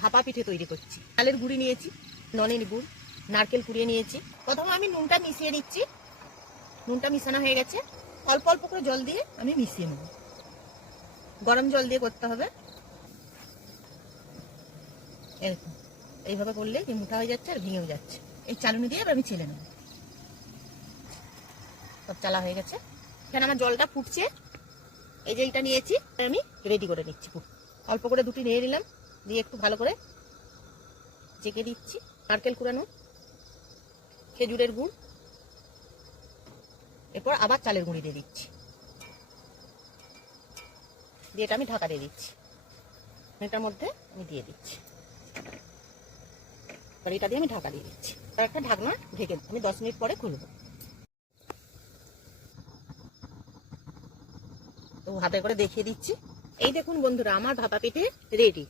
ভাপা পিঠে তৈরি করছি। চালের গুঁড়ি নিয়েছি, নলের গুড়, নারকেল কুড়িয়ে নিয়েছি। প্রথমে আমি নুনটা মিশিয়ে নিচ্ছি। নুনটা মিশানো হয়ে গেছে, অল্প অল্প করে জল দিয়ে আমি মিশিয়ে নেব। গরম জল দিয়ে করতে হবে। এরকম এইভাবে করলে এই মোটা হয়ে যাচ্ছে আর ভেঙেও যাচ্ছে। এই চালুনি দিয়ে এবার আমি ছেলে নেব। সব চালা হয়ে গেছে। এখানে আমার জলটা ফুটছে। এই যে এইটা নিয়েছি, আমি রেডি করে নিচ্ছি। অল্প করে দুটি নিয়ে নিলাম, দিয়ে একটু ভালো করে চেকে দিচ্ছি। নারকেল কুড়ানো, খেজুরের গুড়, এরপর আবার চালের গুঁড়ি দিয়ে দিচ্ছি, দিয়ে এটা আমি ঢাকা দিয়ে দিচ্ছি। এটার মধ্যে আমি দিয়ে দিচ্ছি, আর এটা দিয়ে আমি ঢাকা দিয়ে দিচ্ছি। আর একটা ঢাকনা ঢেকে আমি 10 মিনিট পরে খুলবো। তো হাতে করে দেখিয়ে দিচ্ছি। এই দেখুন বন্ধুরা, আমার ভাপা পিঠে রেডি।